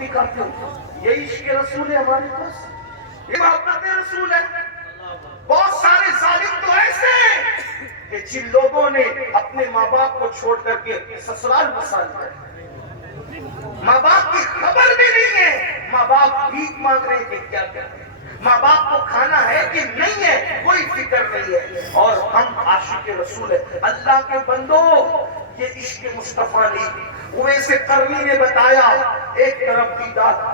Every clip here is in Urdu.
دکھاتے ہو. یہ عشق رسول ہے ہمارے پاس, یہ محبت رسول ہے. بہت سارے ظالم تو ایسے ہیں کہ جن لوگوں نے اپنے ماں باپ کو چھوڑ کر کے سسرال بسا لیا, ماں باپ کی خبر بھی نہیں ہے, ماں باپ بھیک مانگ رہے کہ کیا کریں, ماں باپ کو کھانا ہے کہ نہیں ہے کوئی فکر نہیں ہے, اور ہم عاشق رسول ہے. اللہ کے بندو, یہ عشق مصطفیٰ نہیں. اویس قرنی نے بتایا, ایک طرف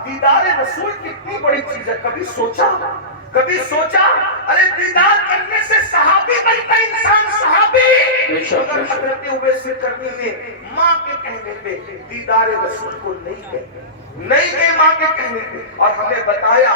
دیدار رسول کتنی بڑی چیز ہے. کبھی سوچا ارے دیدار کرنے سے صحابی بنتا انسان, صحابی. مگر حضرت اویس قرنی نے ماں کے کہنے پہ دیدار رسول کو نہیں گئے ماں کے کہنے پہ, اور ہمیں بتایا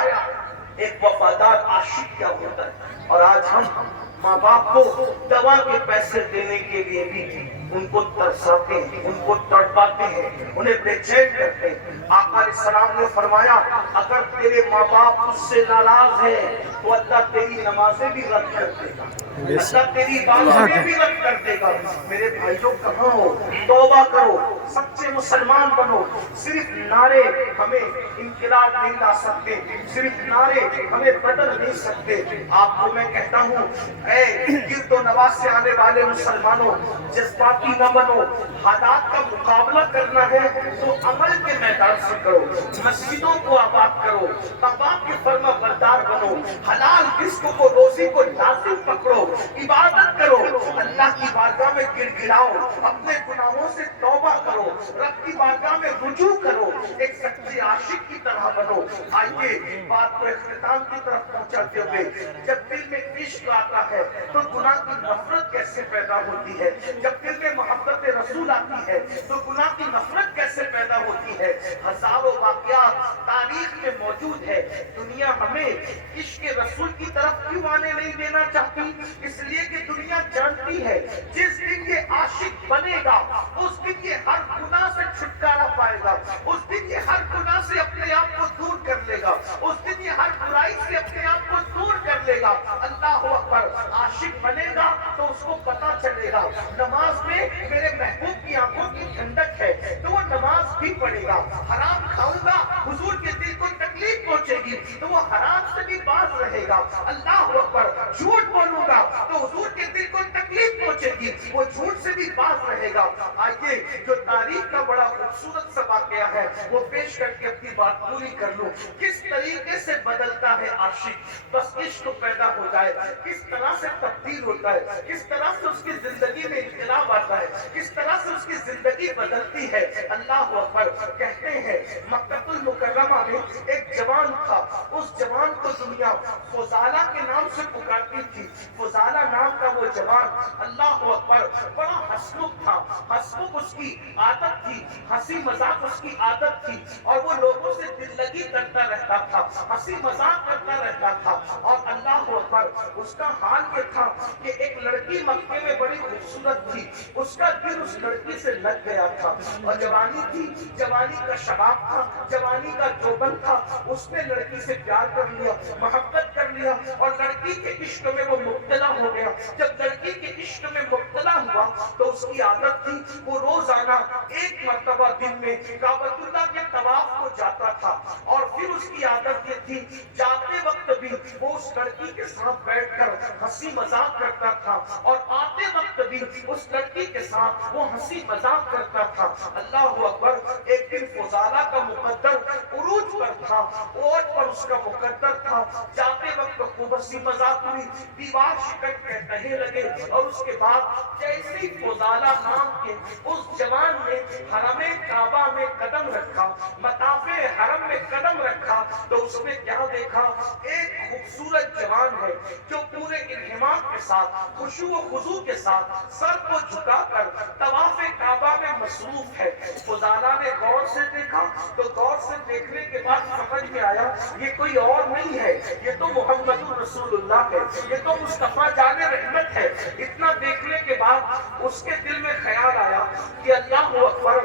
ایک وفادار عاشق کیا ہوتا ہے. اور آج ہم ماں باپ کو دوا کے پیسے دینے کے لیے بھی ان کو ترساتے ہیں, ان کو تڑپاتے ہیں, انہیں بے چین کرتے ہیں. آقا علیہ السلام نے فرمایا اگر تیرے ماں باپ تجھ سے ناراض ہیں تو اللہ تیری نمازیں بھی رد کر دے گا, اللہ تیری عبادتیں بھی رد کر دے گا. میرے بھائیوں کہاں ہو, توبہ کرو, سچے مسلمان بنو. صرف نعرے ہمیں انقلاب نہیں لا سکتے, صرف نعرے ہمیں بدل نہیں سکتے. آپ کو میں کہتا ہوں اے گرد و نواز سے آنے والے مسلمانوں, جذباتی نہ بنو. حالات کا مقابلہ کرنا ہے تو عمل کے میدان سے کرو, مسجدوں کو آباد کرو, ماں باپ کے فرما بردار بنو, حلال رزق کو روزی کو لازم پکڑو, عبادت کرو, اللہ کی بارگاہ میں گر گراؤ, اپنے گناہوں سے توبہ کرو, رب کی بارگاہ میں رجوع کرو, ایک سچے عاشق کی طرح بنو. آئیے بات کو اختتام کی طرف پہنچاتے ہوئے, جب دل میں عشق آتا ہے تو گناہ کی نفرت کیسے پیدا ہوتی ہے, جب دل میں محبت رسول آتی ہے تو گناہ کی نفرت کیسے پیدا ہوتی ہے. ہزاروں واقعات تاریخ میں موجود ہے. دنیا ہمیں عشق رسول کی طرف کیوں آنے نہیں دینا چاہتی, اس لیے کہ دنیا جانتی ہے جس دن یہ عاشق بنے گا اس دن یہ ہر گناہ سے چھٹکارا پائے گا, اس دن یہ ہر گناہ سے اپنے آپ کو دور کر لے گا, اس دن یہ ہر برائی سے اپنے آپ کو دور کر لے گا. اللہ اکبر. عاشق بنے گا تو اس کو پتا چلے گا نماز میں میرے محبوب کی آنکھوں کی ٹھنڈک ہے تو وہ نماز بھی پڑھے گا. حرام کھاؤں گا حضور کے دل کو تکلیف پہنچے گی تو وہ حرام سے بھی باز رہے گا. اللہ اکبر. جھوٹ بولوں گا تو حضور کے دل کو تکلیف پہنچے گی, وہ جھوٹ سے بھی باز رہے گا. آئیے جو تاریخ کا بڑا خوبصورت سا واقعہ ہے وہ پیش کر کے اپنی بات پوری کر لوں. کس طریقے سے بدلتا ہے عاشق, بس عشق پیدا ہو جائے, کس طرح سے تبدیل ہوتا ہے, کس طرح سے اس کی زندگی میں انقلاب آتا ہے, کس طرح سے اس کی زندگی بدلتی ہے. اللہ اکبر. کہتے ہیں مکہ المکرمہ میں ایک جوان تھا, اس جوان کو دنیا فضالہ کے نام سے پکارتی تھی. فضالہ نام کا وہ جوان, اللہ اکبر, بڑا ہسمکھ تھا. ہسمکھ اس کی عادت تھی, ہنسی مذاق اس کی عادت تھی, اور وہ لوگوں سے دل لگی کرتا رہتا تھا, ہنسی مذاق کرتا رہتا تھا. اور اللہ اکبر, اس کا حال یہ تھا کہ ایک لڑکی مکے میں بڑی خوبصورت تھی, اس کا دل اس لڑکی سے لگ گیا تھا. اور جوانی تھی, جوانی کا شباب تھا, جوانی کا جوبن تھا, اس نے لڑکی سے پیار کر لیا, محبت کر لیا, اور لڑکی کے عشق میں وہ مبتلا ہو گیا. جب لڑکی کے عشق میں مبتلا ہوا تو اس کی عادت تھی وہ روزانہ ایک مرتبہ دن میں کعبۃ اللہ کے طواف کو جاتا تھا, اور پھر اس کی عادت یہ تھی جاتے وقت بھی وہ اس لڑکی کے ساتھ بیٹھ کر ہنسی مذاق کرتا تھا, اور آتے وقت بھی اس لڑکی کے ساتھ وہ ہنسی مذاق کرتا تھا. اللہ اکبر. ایک دن فضالہ کا مقدر عروج پر تھا, اوج پر اس کا مقدر تھا. جاتے وقت خوب ہنسی مذاق ہوئی, دیوار شکن کے کہنے لگے, اور اس کے بعد جیسے ہی فضالہ نام کے اس جوان نے حرم کعبہ میں قدم رکھا, مطاف حرم میں قدم رکھا, تو اس نے کیا دیکھا, ایک خوبصورت جوان ہے جو پورے انہمام کے ساتھ, خشوع و خضوع کے ساتھ سر کو جھکا کر طواف کعبہ میں مصروف ہے. فضالہ نے غور سے دیکھا تو غور سے دیکھنے کے بعد سمجھ میں آیا یہ کوئی اور نہیں ہے, یہ تو محمد رسول اللہ ہے, یہ تو مصطفیٰ جان رحمت ہے. اتنا دیکھنے کے بعد اس کے دل میں خیال آیا کہ اللہ اکبر,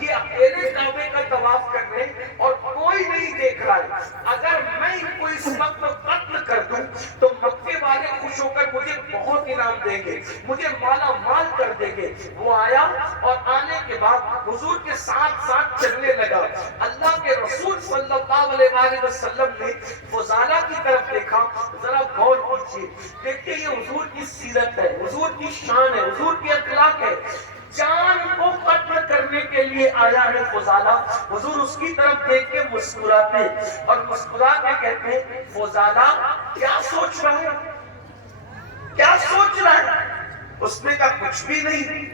یہ اکیلے کعبے کا طواف کر رہے ہیں اور کوئی نہیں دیکھ رہا ہے, اگر میں ان کو اس وقت قتل کر دوں تو مکے والے خوش ہو کر مجھے بہت انعام دیں گے, مجھے مالا مال کر دیں گے. وہ آیا اور آنے کے بعد حضور کے ساتھ ساتھ چلنے لگا. اللہ کے رسول صلی اللہ علیہ وسلم نے فضالہ کی طرف دیکھا. ذرا غور کیجیے, دیکھیے یہ حضور کی سیرت ہے, حضور کی شان ہے, حضور کی اخلاق ہے. جان کو قتل کرنے کے لیے آیا ہے فضالہ. حضور اس کی طرف دیکھ کے مسکراتے اور مسکرا کے کہتے ہیں فضالہ کیا سوچ رہا ہے, کیا سوچ رہا ہے؟ اس نے کہا کچھ بھی نہیں.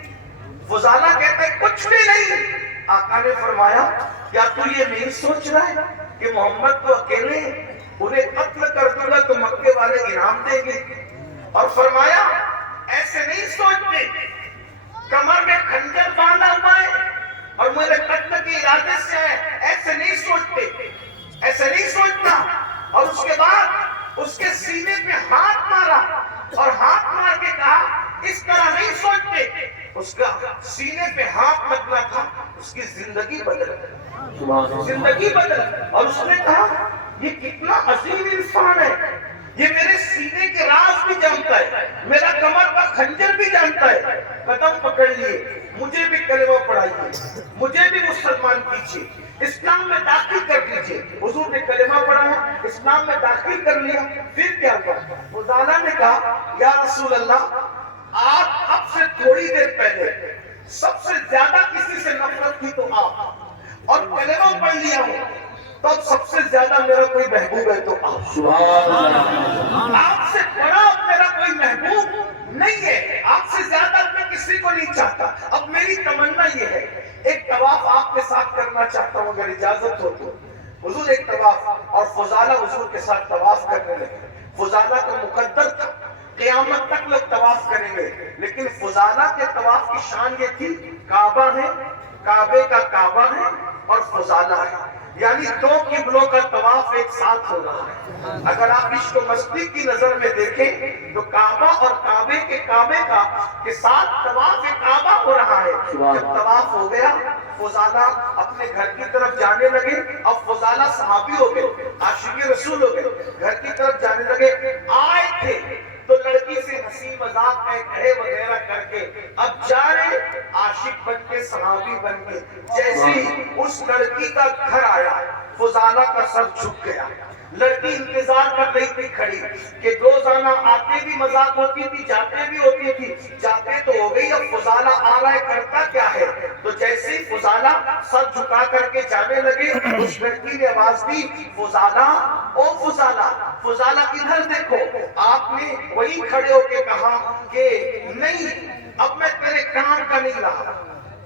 فضالہ کہتے ہیں کچھ بھی نہیں. آقا نے فرمایا کیا تو یہ نہیں سوچ رہا ہے کہ محمد تو اکیلے انہیں قتل کر دوں گا تو مکے والے انعام دیں گے؟ اور فرمایا ایسے نہیں سوچتے, کمر میں خنجر باندھا ہوا ہے اور میرے قتل کے ارادے سے ہے, ایسے نہیں سوچتے, ایسے نہیں سوچتا. اور اس کے بعد اس کے سینے پہ ہاتھ مارا اور ہاتھ مار کے کہا اس طرح نہیں سوچتے. اس کا سینے پہ ہاتھ لگنا تھا, اس کی زندگی بدل گئی, زندگی بدل. اور اس نے کہا یہ کتنا عظیم انسان ہے, یہ میرے سینے کے راز بھی جانتا ہے, میرا کمر کا خنجر بھی جانتا ہے. قدم پکڑ لیے, مجھے بھی کلمہ پڑھائیے, مجھے بھی مسلمان کیجیے, اسلام میں داخل کر دیجیے. حضور نے کلمہ پڑھایا, اسلام میں داخل کر لیا. پھر کیا ہوا؟ فضالہ نے کہا یا رسول اللہ, آپ اب سے تھوڑی دیر پہلے سب سے زیادہ کسی سے نفرت تھی تو آپ, اور کلمہ پڑھ لیا ہوں تو اب سب سے زیادہ میرا کوئی محبوب ہے تو آپ. آپ سے بڑا میرا کوئی محبوب نہیں ہے, آپ سے زیادہ میں کسی کو نہیں چاہتا. اب میری تمنا یہ ہے ایک طواف آپ کے ساتھ کرنا چاہتا ہوں اگر اجازت ہو تو. حضور ایک طواف, اور فضالہ حضور کے ساتھ طواف کرنے لگے. فضالہ کا مقدر تھا قیامت تک لوگ طواف کریں گے, لیکن فضالہ کے طواف کی شان یہ تھی کعبہ ہے, کعبے کا کعبہ ہے اور فضالہ ہے, یعنی دو قبلوں کا طواف ایک ساتھ ہو رہا ہے. اگر آپ عشق و مستی کی نظر میں دیکھیں تو کعبہ اور کعبے کے کعبے کا کے ساتھ طواف کعبہ ہو رہا ہے. جب طواف ہو گیا فضالہ اپنے گھر کی طرف جانے لگے. اب فضالہ صحابی ہو گئے, عاشق رسول ہو گئے, گھر کی طرف جانے لگے. آئے تھے تو لڑکی سے ہنسی مذاق میں کہے وغیرہ کر کے اب جا رہے عاشق بن کے, صحابی بن کے. جیسے ہی اس لڑکی کا گھر آیا فضالہ کا سر جھک گیا. لڑکی انتظار کر رہی تھی کھڑی کہ روزانہ آتے بھی مذاق ہوتی تھی, جاتے بھی ہوتی تھی. جاتے تو ہو گئی, اب فضالہ آ رہا ہے, کرتا کیا ہے؟ تو جیسے ہی فضالہ سر جھکا کر کے جانے لگے اس لڑکی نے آواز دی فضالہ, او فضالہ, فضالہ ادھر دیکھو. آپ نے وہی کھڑے ہو کے کہا کہ نہیں اب میں تیرے کام کا نہیں رہا.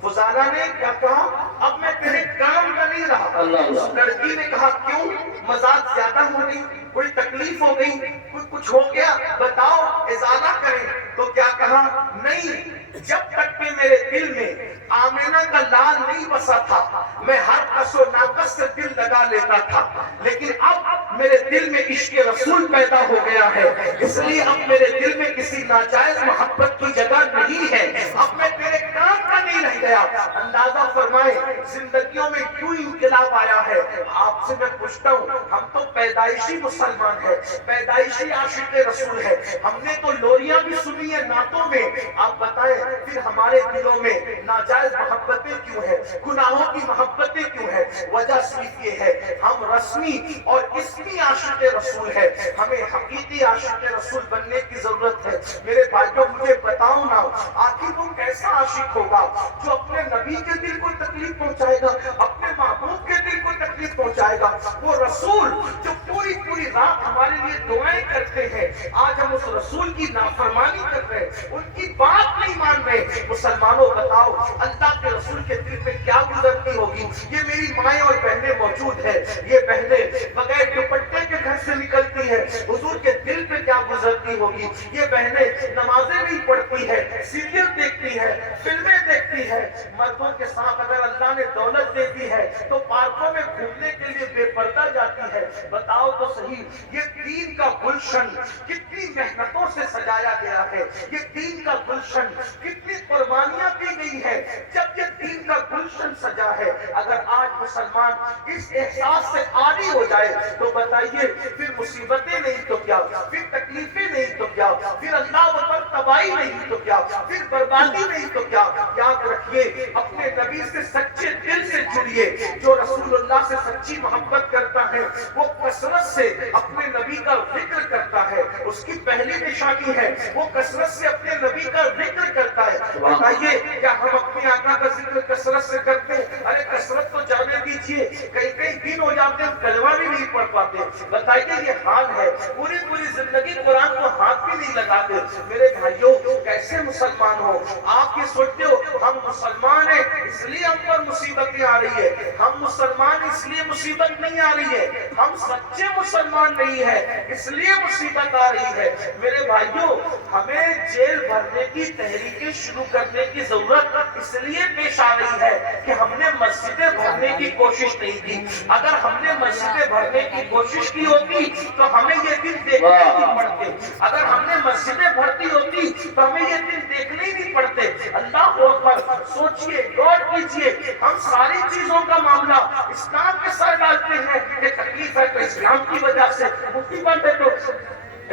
فضالہ نے کیا کہا؟ اب میں تیرے کام کا نہیں رہا. اس لڑکی نے کہا کیوں؟ مذاق زیادہ ہو گئی, کوئی تکلیف ہو گئی, کچھ ہو گیا, بتاؤ ازالہ کریں. تو کیا کہا؟ نہیں, جب تک کہ میرے دل میں آمینہ کا لال نہیں بسا تھا میں ہر کس و ناقص سے دل لگا لیتا تھا, لیکن اب میرے دل میں عشق رسول پیدا ہو گیا ہے, اس لیے اب میرے دل میں کسی ناجائز محبت کی جگہ نہیں ہے. اب میں تیرے کام کا نہیں رہ گیا. اندازہ فرمائے زندگیوں میں کیوں انقلاب آیا ہے. آپ سے میں پوچھتا ہوں, ہم تو پیدائشی مسلمان ہیں, پیدائشی عاشق رسول ہے, ہم نے تو لوریاں بھی سنی ہیں نعتوں میں. آپ بتائیں پھر ہمارے دلوں میں ناجائز محبتیں کیوں ہیں, گناہوں کی محبتیں کیوں ہیں؟ وجہ صرف یہ ہے ہم رسمی اور اسمی عاشق رسول ہے, ہمیں حقیقی عاشق رسول بننے کی ضرورت ہے. میرے بھائیوں مجھے بتاؤ نا, آخر وہ کیسا عاشق ہوگا جو اپنے نبی کے دل کو تکلیف پہنچائے گا, اپنے محبوب کے دل کو تکلیف پہنچائے گا؟ وہ رسول جو پوری پوری رات ہمارے لیے دعائیں کرتے ہیں, آج ہم اس رسول کی نافرمانی کر رہے ہیں, ان کی بات نہیں مان رہے. مسلمانوں بتاؤ اللہ کے رسول کے دل پہ کیا گزرتی ہوگی؟ یہ میری مائیں اور بہنیں موجود ہیں, یہ بہنیں بغیر دوپٹے کے گھر سے نکلتی ہیں, حضور کے دل پہ کیا گزرتی ہوگی؟ یہ بہنیں نمازیں نہیں پڑھتی ہے, سیریل دیکھتی ہے, فلمیں دیکھتی ہے. مردوں کے ساتھ اگر اللہ نے دولت دے دی ہے تو پارکوں میں گھومنے کے لیے بے پردہ جاتی ہے. بتاؤ تو صحیح, یہ دین کا گلشن کتنی محنتوں سے سجایا گیا ہے, یہ دین کا گلشن کتنی قربانیاں دی گئی ہے. جب یہ دین کا گلشن سجا ہے, اگر آج مسلمان اس احساس سے عاری ہو جائے تو بتائیے پھر مصیبتیں نہیں تو کیا، پھر تکلیفیں نہیں تو کیا، پھر اللہ پر تباہی نہیں تو کیا، پھر بربادی نہیں تو کیا۔ یاد رکھیے اپنے نبی سے سچے دل سے جڑیے۔ جو رسول اللہ سے سچی محبت کرتا ہے وہ کثرت سے اپنے نبی کا ذکر کرتا ہے، اس کی پہلی نشانی ہے وہ کثرت سے اپنے نبی کا ذکر کرتا ہے۔ بتائیے کیا ہم اپنے آقا کا ذکر کثرت سے کرتے ہیں؟ ارے کثرت تو جانے دیجیے، کئی کئی دن ہو جاتے ہیں کلمہ بھی نہیں پڑھ پاتے۔ بتائیے یہ حال ہے، پوری زندگی قرآن کو ہاتھ بھی نہیں لگاتے۔ میرے بھائیوں کیسے مسلمان ہو آپ؟ یہ سوچتے ہو ہم مسلمان ہیں اس لیے ہم پر مصیبتیں آ رہی ہے، ہم مسلمان اس لیے مصیبت نہیں آ رہی ہے، ہم سچے مسلمان نہیں ہیں اس لیے مصیبت آ رہی ہے۔ میرے بھائیوں ہمیں جیل بھرنے کی تحریکیں شروع کرنے کی ضرورت اس لیے پیش آ رہی ہے کہ ہم نے مسجدیں بھرنے کی کوشش نہیں کی۔ اگر ہم نے مسجدیں بھرنے کی کوشش کی ہوتی تو ہمیں یہ دن دیکھنے نہیں پڑتے، اگر ہم نے مسجدیں بھرتی ہوتی تو ہمیں یہ دن دیکھنے ہی نہیں پڑتے۔ اللہ اکبر، سوچئے غور کیجئے، ہم ساری چیزوں کا معاملہ اسلام کے سر ڈالتے ہیں کہ تکلیف ہے تو اسلام کی وجہ سے، مصیبت ہے تو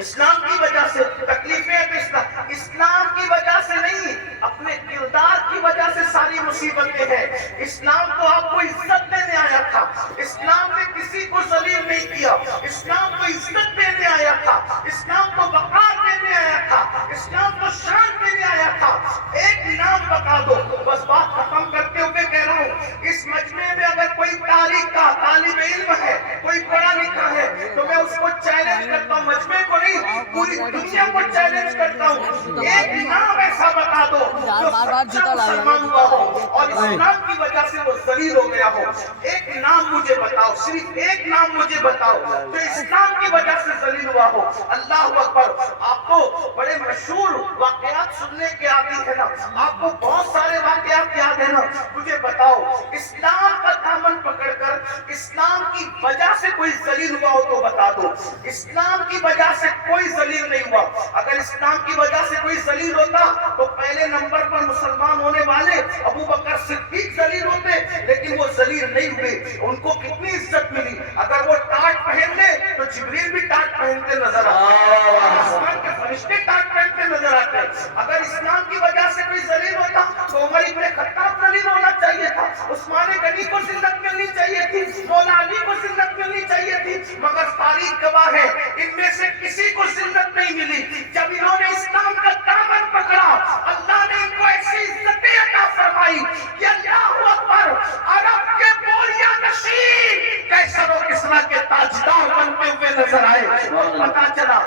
اسلام کی وجہ سے، تکلیفیں تو اسلام کی وجہ سے نہیں، اپنے کردار کی وجہ سے ساری مصیبتیں ہیں۔ اسلام تو آپ کو عزت دینے آیا تھا، اسلام نے کسی کو ذلیل نہیں کیا، اسلام تو عزت دینے آیا تھا، اسلام تو وقار دینے آیا تھا، اسلام تو شان دینے آیا تھا۔ ایک نام بتا دو، بس بات ختم کرتے ہوئے کہہ رہا ہوں، اس مجمع میں اگر کوئی تاریخ کا طالب علم ہے، کوئی پڑھا لکھا ہے تو میں اس کو چیلنج کرتا ہوں، مجمع کو نہیں پوری دنیا کو چیلنج کرتا ہوں، ایک نام ایسا بتا دو جو سچا مسلمان ہوا ہو اور اسلام کی وجہ سے وہ ذلیل ہو گیا ہو۔ ایک نام مجھے بتاؤ، صرف ایک نام مجھے بتاؤ جو اسلام کی وجہ سے ذلیل ہوا ہو۔ اللہ اکبر، آپ کو بڑے مشہور واقعات سننے کے عادی ہے نا، آپ کو بہت سارے واقعات یاد ہے نا، مجھے بتاؤ اسلام کا دامن پکڑ کر اسلام کی وجہ سے کوئی ذلیل ہوا ہو تو بتا دو۔ اسلام کی وجہ سے کوئی ذلیل نہیں ہوا۔ اگر اسلام کی وجہ سے کوئی ذلیل ہوتا تو پہلے نمبر پر مسلمان ہونے والے ابو بکر صدیق ذلیل ہوتے، لیکن وہ ذلیل نہیں ہوئے، ان کو کتنی عزت ملی۔ اگر وہ ٹاٹ پہن لے تو جبریل بھی ٹاٹ پہنتے نظر آتے، آسمان کے فرشتے ٹاٹ پہنتے نظر آتے۔ اگر اسلام کی وجہ سے کوئی ذلیل ہوتا تو عمر ابن خطاب ذلیل ہونا چاہیے تھا، عثمان غنی کو ذلت ملنی چاہیے تھی، مولا علی کو ذلت ملنی چاہیے تھی، مگر تاریخ گواہ ہے ان میں سے کسی کو ذلت نہیں ملی۔ جب انہوں نے اسلام کا دامن پکڑا اللہ نے ان کو ایسی عزتیں عطا فرمائی کہ اللہ اکبر، عرب کے بوریا نشین کیسر و کسریٰ کے تاجدار بنتے ہوئے نظر آئے۔ پتا چلا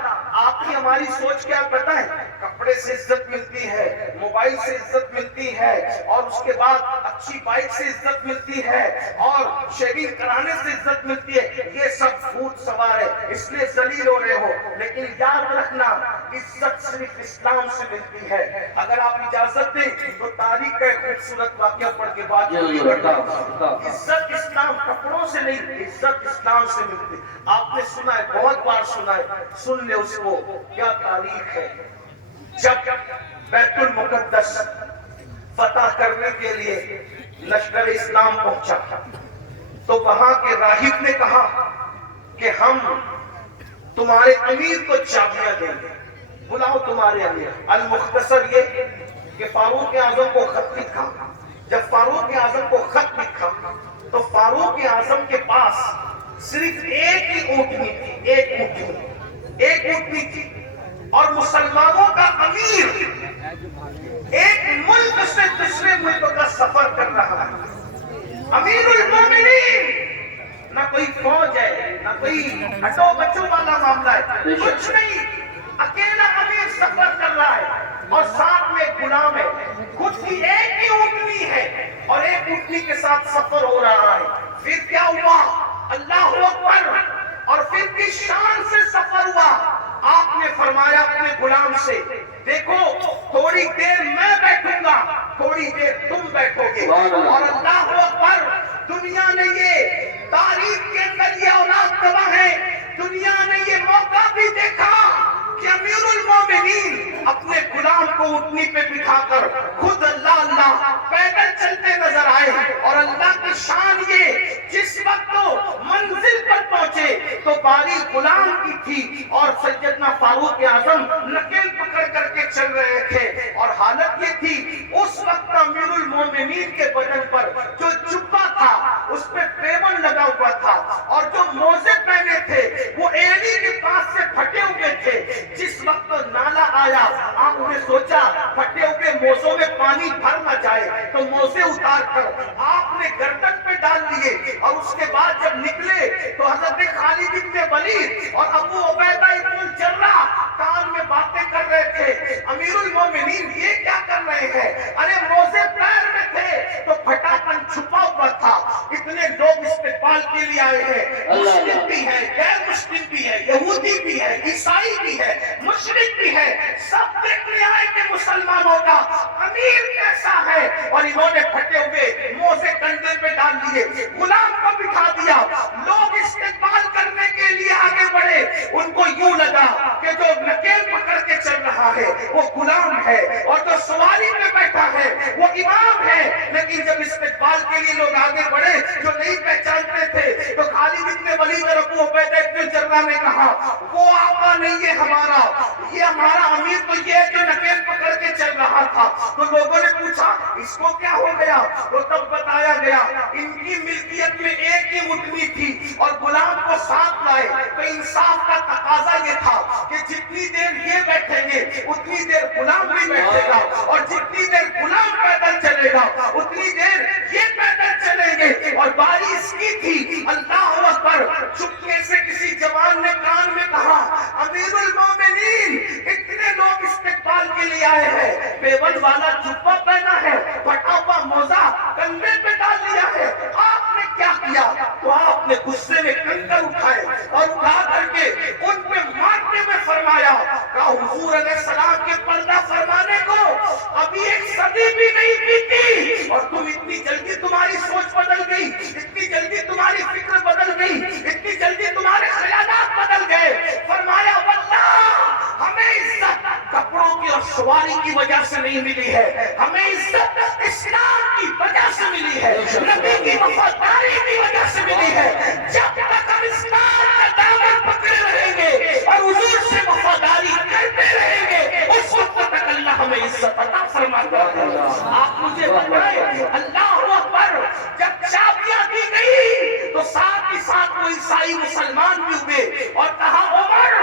آپ کی ہماری سوچ کیا پتہ ہے؟ کپڑے سے عزت ملتی ہے، موبائل سے عزت ملتی ہے، اور اس کے بعد اچھی بائک سے عزت ملتی ہے، اور شیونگ کرانے سے عزت ملتی ہے۔ یہ سب بھوت سوار ہے، اس لیے ذلیل ہو رہے ہو۔ لیکن یاد رکھنا عزت صرف اسلام سے ملتی ہے۔ اگر آپ اجازت دیں تو تاریخ کا ایک خوبصورت واقعہ پڑھ کے بات کرتا ہوں۔ عزت اسلام کپڑوں سے نہیں، عزت اسلام سے ملتی۔ آپ نے سنا ہے، بہت بار سنا ہے، سن لے اس کو، کیا تاریخ ہے۔ جب بیت المقدس فتح کرنے کے لیے لشکر اسلام پہنچا تو وہاں کے راہب نے کہا کہ ہم تمہارے امیر کو چابیاں دیں گے، بلاؤ تمہارے امیر۔ المختصر یہ کہ فاروق اعظم کو خط لکھا۔ جب فاروق اعظم کو خط لکھا تو فاروق اعظم کے پاس صرف ایک ہی اونٹنی تھی، ایک اونٹنی تھی، اور مسلمانوں کا امیر ایک ملک سے دوسرے ملک کا سفر کر رہا ہے، امیر المومنین، نہ کوئی فوج ہے، نہ کوئی ہٹو بچوں والا معاملہ ہے، کچھ نہیں، اکیلا امیر سفر کر رہا ہے اور ساتھ میں غلام ہے، خود کی ایک ہی اونٹنی ہے اور ایک اونٹنی کے ساتھ سفر ہو رہا ہے۔ پھر کیا ہوا؟ اللہ اکبر، اور پھر کی شان سے سفر ہوا۔ آپ نے فرمایا اپنے غلام سے، دیکھو تھوڑی دیر میں بیٹھوں گا، تھوڑی دیر تم بیٹھو گے۔ اور اللہ اکبر، دنیا نے یہ تاریخ کے اندر یہ اولاد گواہ ہے، دنیا نے یہ موقع بھی دیکھا کہ امیر المومنین اپنے غلام کو اونٹنی پہ بٹھا کر خود اللہ پیدل چلتے نظر آئے۔ اور اللہ کی شان یہ تو باری غلام کی تھی اور سیدنا فاروق اعظم نکیل پکڑ کر کے چل رہے تھے، اور حالت یہ تھی اس وقت امیر المومنین کے بدن پر جو جبہ تھا اس پہ پیون لگا ہوا تھا، اور جو موزے پہنے تھے وہ ایڑی کے پاس سے پھٹے ہوئے تھے۔ جس وقت نالا آیا آپ نے سوچا پھٹے ہوئے موزوں میں پانی بھر نہ جائے، تو موزے اتار کر آپ نے گردن پہ ڈال لیے، اور اس کے بعد جب نکلے تو حضرت خالد بن ولید اور ابو عبیدہ بن الجراح کان میں باتیں کر رہے تھے۔ امیر المومنین یہ کیا کر رہے ہیں؟ ارے موزے پیر میں تھے تو پھٹا پن چھپا ہوا تھا۔ اتنے لوگ استقبال کے لیے آئے ہیں، مسلم بھی ہے، غیر مسلم بھی ہے، یہودی بھی ہے، عیسائی بھی ہے، مشرک بھی ہے، سب دیکھنے آئے کہ مسلمانوں کا امیر کیسا ہے، اور انہوں نے پھٹے ہوئے موزے کندھے پہ ڈال دیے، غلام کو بٹھا دیا۔ لوگ استقبال کرنے کے لیے آگے بڑھے، ان کو یوں لگا کہ جو نکیل پکڑ کے چل رہا ہے وہ غلام ہے، اور جو سواری پہ بیٹھا ہے وہ امام ہے۔ لیکن جب استقبال کے لیے لوگ آگے بڑھے جو نہیں پہچانتے تھے، تو خالد بن ولید اور ابو عبیدہ بن الجراح نے کہا وہ آقا نہیں ہے ہمارا، یہ ہمارا امیر تو یہ ہے جو نکیل پکڑ کے چل رہا تھا۔ تو لوگوں نے پوچھا اس کو کیا ہو گیا؟ تو تب بتایا گیا ان کی ملکیت میں ایک ہی اٹھنی تھی اور غلام کو ساتھ لائے، تو انصاف کا تقاضا یہ تھا کہ جتنی دیر یہ بیٹھیں گے اتنی دیر غلام بھی بیٹھے گا، اور جتنی دیر غلام پیدل چلے گا اتنی دیر یہ پیدل چلیں گے۔ اور باری اس کی تھی، اللہ اکبر، چپکے سے کسی جوان نے کان میں کہا امیر المومنین اتنے لوگ استقبال کے لیے آئے ہیں، پیون والا جبہ پہنا ہے، پھٹا ہوا موزہ کندھے پہ ڈال لیا ہے، آپ نے کیا کیا؟ تو آپ نے غصے میں کنکر اٹھائے اور اٹھا کر کے ان پہ مارتے ہوئے فرمایا کہ حضور علیہ السلام کے پردہ فرمانے کو ابھی ایک صدی بھی نہیں بیتی، اور تم اتنی جلدی تمہاری سوچ بدل گئی، اتنی جلدی تمہاری فکر بدل گئی، اتنی جلدی تمہارے خیالات بدل گئے۔ فرمایا واللہ ہمیں عزت کپڑوں کی اور سواری کی وجہ سے نہیں ملی ہے، ہمیں عزت اسلام کی وجہ سے ملی ہے، نبی کی وفاداری کی وجہ سے ملی ہے۔ جب تک ہم اسلام کا دامن پکڑے رہیں گے اور حضور سے وفاداری کرتے رہیں گے، اس وقت تک اللہ ہمیں عزت عطا فرماتا ہے۔ آپ مجھے بتائیں، اللہ اکبر، جب چابیاں دی گئی تو ساتھ ہی ساتھ وہ عیسائی مسلمان بھی ہوئے، اور کہا عمر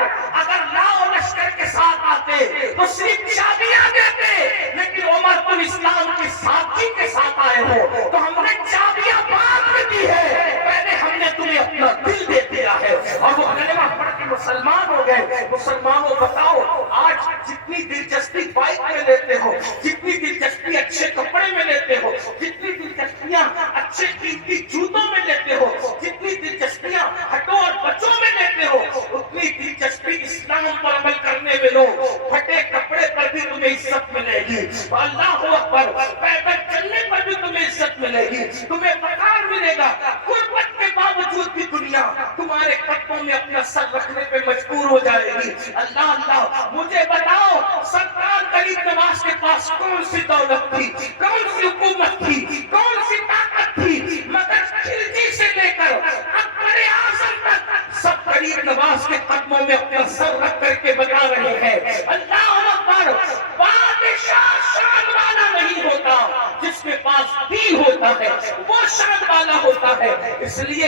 اگر لاؤ لشکر کے ساتھ آتے تو صرف چابیاں دیتے، لیکن عمر تم اسلام کے ساتھی کے ساتھ آئے ہو تو ہم نے چابیاں بعد میں دی ہے، پہلے ہم نے تمہیں اپنا دل دے دیا ہے۔ اور وہ کلمہ پڑھ کے مسلمان ہو گئے۔ مسلمانوں بتاؤ، آج جتنی دلچسپی بائک میں لیتے ہو، جتنی دلچسپی اچھے کپڑے میں لیتے ہو، جتنی دلچسپیاں اچھے قیمتی جوتوں میں لیتے ہو، جتنی دلچسپیاں ہٹو اور بچوں میں لیتے ہو، اتنی دلچسپی اسلام پر عمل کرنے میں لو۔ پھٹے کپڑے پر بھی تمہیں عزت ملے گی، اللہ اکبر، پیدل چلنے پر بھی تمہیں عزت ملے گی، تمہیں وقار ملے گا۔ غربت کے باوجود بھی دنیا تمہارے قدموں میں اپنا سر رکھنے پہ مجبور ہو جائے گی۔ اللہ اللہ، مجھے بتاؤ سرکار غریب نواز کے پاس کون سی دولت تھی، کون سی حکومت تھی، کون سی طاقت تھی، مگر خلجی سے لے کر اکبر اعظم تک سب غریب نواز کے قدموں میں اپنا سر رکھ کر کے بتا رہے ہیں۔ اللہ اکبر، بادشاہ شان والا نہیں ہوتا، جس کے پاس دین ہوتا ہے وہ شان والا ہوتا ہے۔ اس لیے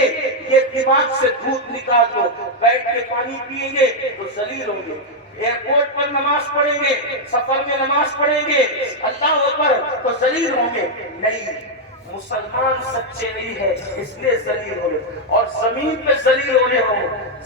یہ دماغ سے دھوپ نکال دو، بیٹھ کے پانی پیئیں گے تو ذلیل ہوں گے، ایئرپورٹ پر نماز پڑھیں گے، سفر میں نماز پڑھیں گے، اللہ اکبر، تو ذلیل ہوں گے۔ نہیں، مسلمان سچے نہیں ہے اس لیے ذلیل ہونے، اور زمین پہ ذلیل ہونے ہو،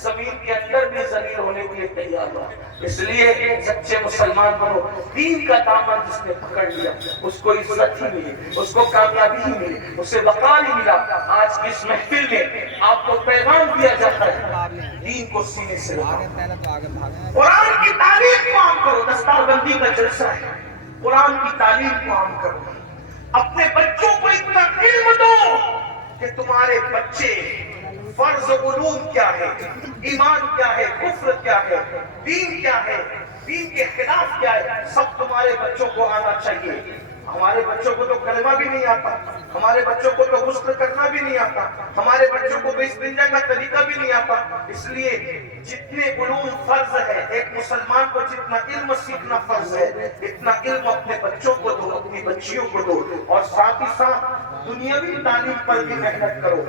زمین کے اندر بھی ذلیل ہونے کے لیے تیار ہو۔ اس لیے سچے مسلمان بنو، دین کا دامن جس نے پکڑ لیا اس کو عزت ہی ملی، اس کو کامیابی ہی ملی، اسے وقار ہی ملا۔ آج کی اس محفل میں آپ کو پیغام دیا جاتا ہے دین کو سینے سے لگاؤ، قرآن کی تعلیم کو عام کرو۔ دستار بندی کا جلسہ ہے، قرآن کی تعلیم کو عام کرو، اپنے بچوں کو اتنا علم دو کہ تمہارے بچے فرض علوم کیا ہے، ایمان کیا ہے، کفر کیا ہے، دین کیا ہے، دین کے خلاف کیا ہے، سب تمہارے بچوں کو آنا چاہیے۔ ہمارے بچوں کو تو کلمہ بھی نہیں آتا، ہمارے بچوں کو تو غسل کرنا بھی نہیں آتا، ہمارے بچوں کو تو استنجا کا طریقہ بھی نہیں آتا۔ اس لیے جتنے علوم فرض ہے، ایک مسلمان کو جتنا علم سیکھنا فرض ہے، اتنا علم اپنے بچوں کو دو، اپنی بچیوں کو دو، اور ساتھ ہی ساتھ دنیاوی تعلیم پر بھی محنت کرو۔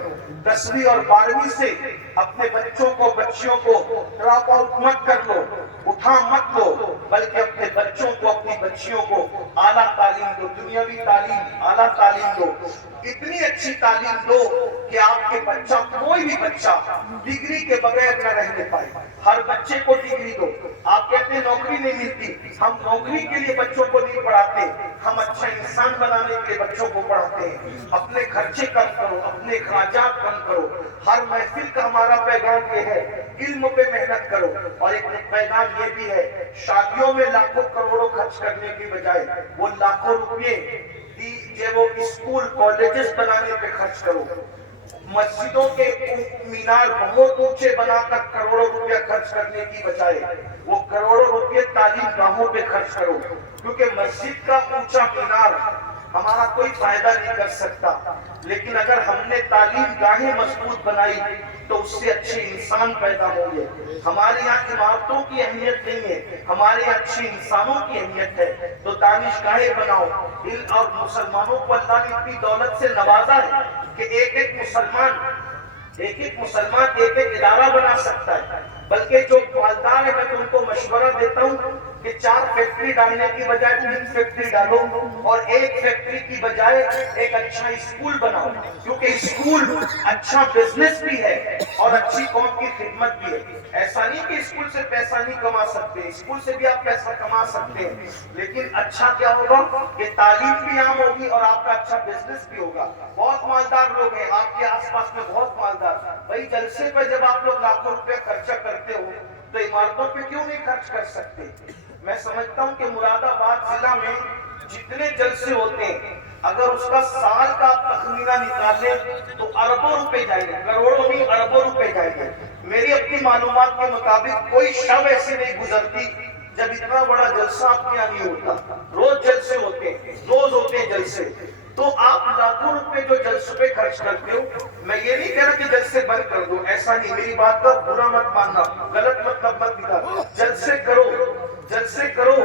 10ویں اور 12ویں سے اپنے بچوں کو بچیوں کو ڈراپ آؤٹ مت کر لو، اٹھا مت لو، بلکہ اپنے بچوں کو اپنی بچیوں کو اعلیٰ تعلیم دو، دنیاوی تعلیم اعلیٰ تعلیم دو، اتنی اچھی تعلیم دو کہ آپ کے بچہ، کوئی بھی بچہ ڈگری کے بغیر نہ رہنے پائے۔ ہر بچے کو ڈگری دو۔ آپ کہتے ہیں نوکری نہیں ملتی، ہم نوکری کے لیے بچوں کو نہیں پڑھاتے، ہم اچھا انسان بنانے کے لیے بچوں کو پڑھاتے ہیں۔ اپنے خرچے کم کرو، اپنے اخراجات کم کرو۔ ہر محفل کا ہمارا پیغام یہ ہے، علم پہ محنت کرو۔ اور ایک پیغام یہ بھی ہے، شادیوں میں لاکھوں کروڑوں خرچ کرنے کی بجائے وہ لاکھوں روپے وہ اسکول کالجز بنانے پہ خرچ کرو۔ مسجدوں کے مینار بہت اونچے بنا کر کروڑوں روپیہ خرچ کرنے کی بجائے وہ کروڑوں روپے تعلیم گاہوں پہ خرچ کرو، کیونکہ مسجد کا اونچا مینار ہمارا کوئی فائدہ نہیں کر سکتا، لیکن اگر ہم نے تعلیم گاہیں مضبوط بنائی تو اس سے اچھے انسان پیدا ہوں گے۔ ہمارے یہاں عمارتوں کی اہمیت نہیں ہے، ہمارے یہاں اچھے انسانوں کی اہمیت ہے۔ تو دانشگاہیں بناؤ، اور مسلمانوں کو اللہ نے اتنی دولت سے نوازا ہے کہ ایک ایک مسلمان ایک ایک ادارہ بنا سکتا ہے۔ بلکہ جو مالدار ہے، میں تو ان کو مشورہ دیتا ہوں کہ 4 فیکٹری ڈالنے کی بجائے 3 فیکٹری ڈالو، اور ایک فیکٹری کی بجائے ایک اچھا اسکول بناؤ، کیونکہ اسکول اچھا بزنس بھی ہے اور اچھی قوم کی خدمت بھی ہے۔ ایسا نہیں کہ اسکول سے پیسہ نہیں کما سکتے، اسکول سے بھی آپ پیسہ کما سکتے ہیں، لیکن اچھا کیا ہوگا کہ تعلیم بھی عام ہوگی اور آپ کا اچھا بزنس بھی ہوگا۔ بہت مالدار لوگ ہیں آپ کے آس پاس میں، بہت مالدار بھائی، جلسے پہ جب آپ لوگ لاکھوں روپے خرچہ کرتے ہو تو عمارتوں پہ کیوں نہیں خرچ کر سکتے؟ میں سمجھتا ہوں کہ مراد آباد ضلع میں جتنے جلسے ہوتے ہیں، اگر اس کا سال کا تخمینہ نکالیں تو اربوں روپے جائیں گے، کروڑوں نہیں اربوں روپے جائیں گے۔ میری اپنی معلومات کے مطابق کوئی شب ایسی نہیں گزرتی جب اتنا بڑا جلسہ آپ کے یہاں نہیں ہوتا۔ روز جلسے ہوتے ہیں، روز ہوتے ہیں جلسے۔ تو آپ لاکھوں روپے جو جلسے پہ خرچ کرتے ہو، میں یہ نہیں کہہ رہا کہ جلسے بند کر دو، ایسا نہیں، میری بات کا برا مت ماننا، غلط مطلب مت نکالو، جلسے کرو،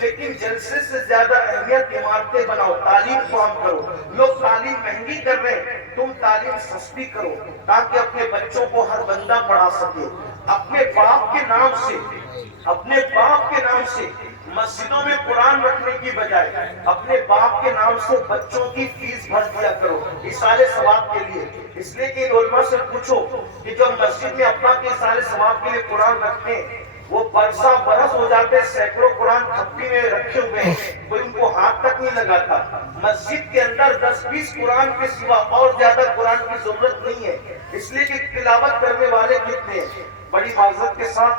لیکن جلسے سے زیادہ اہمیت عمارتیں بناؤ، تعلیم فراہم کرو۔ لوگ تعلیم مہنگی کر رہے ہیں، تم تعلیم سستی کرو تاکہ اپنے بچوں کو ہر بندہ پڑھا سکے۔ اپنے باپ کے نام سے مسجدوں میں قرآن رکھنے کی بجائے اپنے باپ کے نام سے بچوں کی فیس بھر دیا کرو اصالِ ثواب کے لیے۔ اس لیے کہ علماء سے پوچھو کہ جو مسجد میں ابا کے اصالِ ثواب کے لیے قرآن رکھتے ہیں، وہ برسہ برس ہو جاتے، سینکڑوں قرآن تھپی میں رکھے ہوئے ہیں، کوئی ان کو ہاتھ تک نہیں لگاتا۔ مسجد کے اندر 10-20 قرآن کے سوا اور زیادہ قرآن کی ضرورت نہیں ہے، اس لیے کہ تلاوت کرنے والے کتنے ہیں۔ بڑی معذرت کے ساتھ